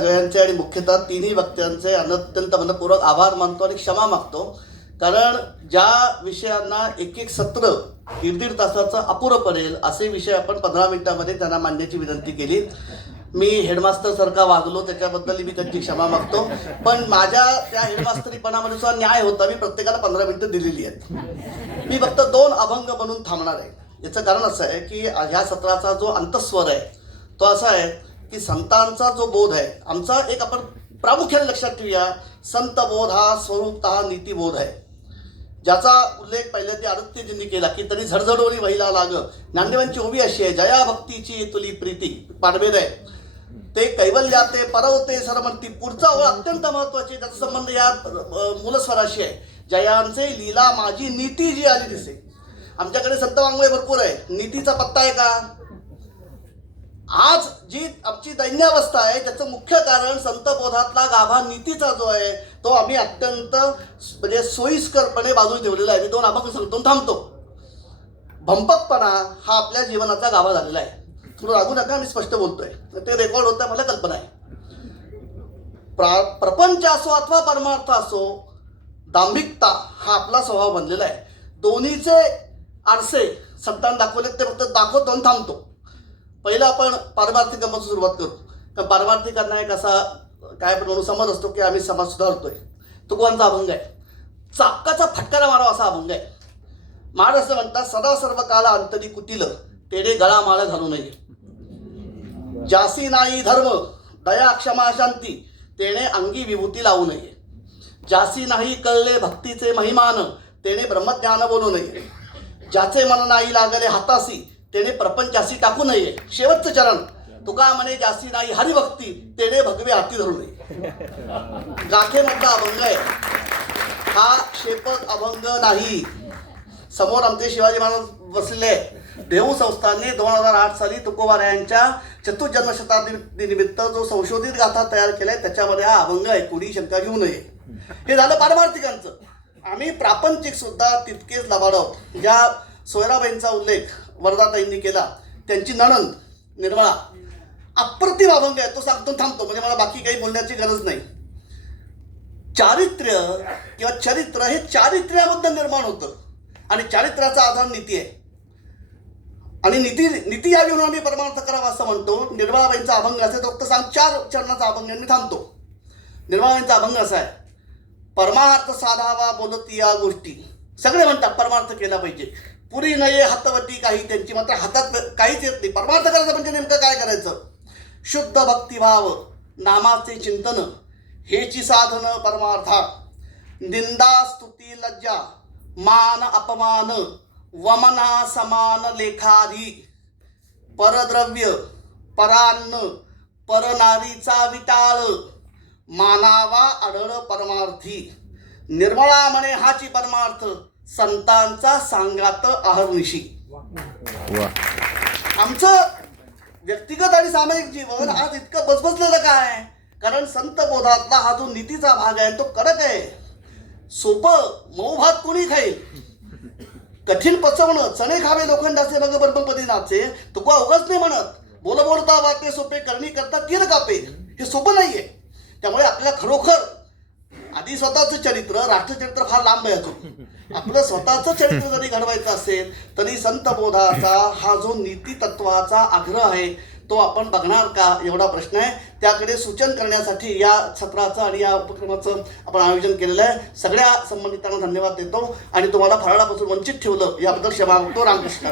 सगळ्यांचे आणि मुख्यतः तिन्ही वक्त्यांचे अत्यंत मनपूर्वक आभार मानतो आणि क्षमा मागतो. कारण ज्या विषयांना एक एक सत्र दीड तासाचं अपुरं पडेल असे विषय आपण 15 मिनिटांमध्ये त्यांना मांडण्याची विनंती केली. मी हेडमास्टर सारखा वागलो त्याच्याबद्दल मी त्यांची क्षमा मागतो. पण माझ्या त्या हेडमास्टरीपणामध्ये सुद्धा न्याय होता. मी प्रत्येकाला 15 मिनिटं दिलेली आहेत. मी फक्त 2 अभंग बनून थांबणार आहे. याचं कारण असं आहे की ह्या सत्राचा जो अंतस्वर आहे तो असा आहे की संतांचा जो बोध आहे आमचा एक आपण प्रामुख्याने लक्षात ठेवूया. संत बोध हा स्वरूपतः नीतिबोध आहे, ज्याचा उल्लेख पहिले ते आदित्यजींनी केला की तरी झडझडोरी वहिला लाग. ज्ञानदेवांची ओवी अशी आहे, जया भक्तीची तुली प्रीती. पाडवेद आहे ते कैवल्याते परवते सरमंती. पुढचा ओळ अत्यंत महत्वाची, त्याचा संबंध या मूलस्वराशी आहे. जयांचे लीला माझी नीती जी आली दिसे. आमच्याकडे संत वाङ्मय भरपूर आहे, नीतीचा पत्ता आहे का? आज जी आमची दैन्यावस्था आहे त्याचं मुख्य कारण संतबोधातला गाभा नीतीचा जो आहे तो आम्ही अत्यंत म्हणजे सोयीस्करपणे बाजूला ठेवलेला आहे. मी 2 अभंग सांगतो थांबतो. भंपकपणा हा आपल्या जीवनाचा गाभा झालेला आहे. थोडं रागू नका, मी स्पष्ट बोलतोय, ते रेकॉर्ड होतं, मला कल्पना आहे. प्रपंच असो अथवा परमार्थ असो, दांभिकता हा आपला स्वभाव बनलेला आहे. दोन्हीचे आरसे संतांनी दाखवले, ते फक्त दाखवतो आणि थांबतो. पहिलं आपण पारमार्थिक कामाची सुरुवात करू. कारण पारमार्थिकांना एक असा काय पण म्हणून समज असतो की आम्ही समाज सुधारतोय. तुकोबांचा अभंग आहे, चाकाचा फटकारा मारावा असा अभंग आहे. महाराज असं म्हणतात, सदा सर्व काला अंतरी कुटील तेडे गळा माळ घालू नये. जासी नाही धर्म दया क्षमा शांती तेने अंगी विभूती लावू नये. जासी नाही कळले भक्तीचे महिमान तेने ब्रह्मज्ञान बोलू नये. ज्याचे मन नाही लागले हातासी तेने प्रपंचासी टाकू नये. शेवटचं चरण तुका म्हणे, जासी नाही हरिभक्ती तेने भगवे हाती धरू नये. गाथेमधला अभंग आहे हा, शेपक अभंग नाही. समोर आमचे शिवाजी महाराज बसलेले आहे. देहू संस्थानने 2008 साली तुकोबारायांच्या चतुर्जन्म शताब्दी निमित्त जो संशोधित गाथा तयार केलाय त्याच्यामध्ये हा अभंग आहे. कुणी शंका घेऊ नये. हे झालं पारमार्थिकांचं. आम्ही प्रापंचिक सुद्धा तितकेच लबाड आहोत. ज्या सोयराबाईंचा उल्लेख वरदाताईंनी केला, त्यांची नणंद निर्मळा, अप्रतिम अभंग आहे. तो सांगतो थांबतो, म्हणजे मला बाकी काही बोलण्याची गरज नाही. चारित्र्य किंवा चरित्र हे चारित्र्याबद्दल निर्माण होतं आणि चारित्र्याचा आधार नीती आहे. आणि नीती यावी म्हणून आम्ही परमार्थ करावा असं म्हणतो. निर्मळाबाईंचा अभंग असेल तो फक्त 4 चरणाचा अभंग आहे. मी थांबतो. निर्मळाबाईंचा अभंग असा आहे, परमार्थ साधावा बोलती या गोष्टी. सगळे म्हणतात परमार्थ केला पाहिजे, पुरी नये हातवटी काही त्यांची, मात्र हातात काहीच येत नाही. परमार्थ करायचं म्हणजे नेमकं काय करायचं? शुद्ध भक्तिभाव नामाचे चिंतन हेची साधन परमार्था. निंदा स्तुती लज्जा मान अपमान वमना समान लेखारी. परद्रव्य परान्न परनारीचा विटाळ मानावा अडळ परमार्थी. निर्मळा म्हणे हाची परमार्थ संतांचा सांगात अहर्निशी. आमचं व्यक्तिगत आणि सामाजिक जीवन आज इतकं बसबसलेलं काय? कारण संत बोधातला हा जो नीतीचा भाग आहे तो कडक आहे. सोपं मऊ भात कोणी खाईल, कठीण पचवणं. चणे खावे लोखंडाचे मग ब्रह्मपदी नाचे. तुका उगाच नाही म्हणत, बोल बोलता वाटे सोपे करणी करता तीर कापे. हे सोपं नाहीये. त्यामुळे आपल्याला खरोखर आधी स्वतःचं चरित्र, राष्ट्रचरित्र फार लांब आहे अजून. आपलं स्वतःचं चरित्र जरी घडवायचं असेल तरी संत बोधाचा हा जो नीती तत्वाचा आग्रह आहे तो आपण बघणार का, एवढा प्रश्न आहे. त्याकडे सूचन करण्यासाठी या सत्राचं आणि या उपक्रमाचं आपण आयोजन केलेलं आहे. सगळ्या संबंधितांना धन्यवाद देतो आणि तुम्हाला फराळापासून वंचित ठेवलं याबद्दल क्षमा मागतो. रामकृष्ण.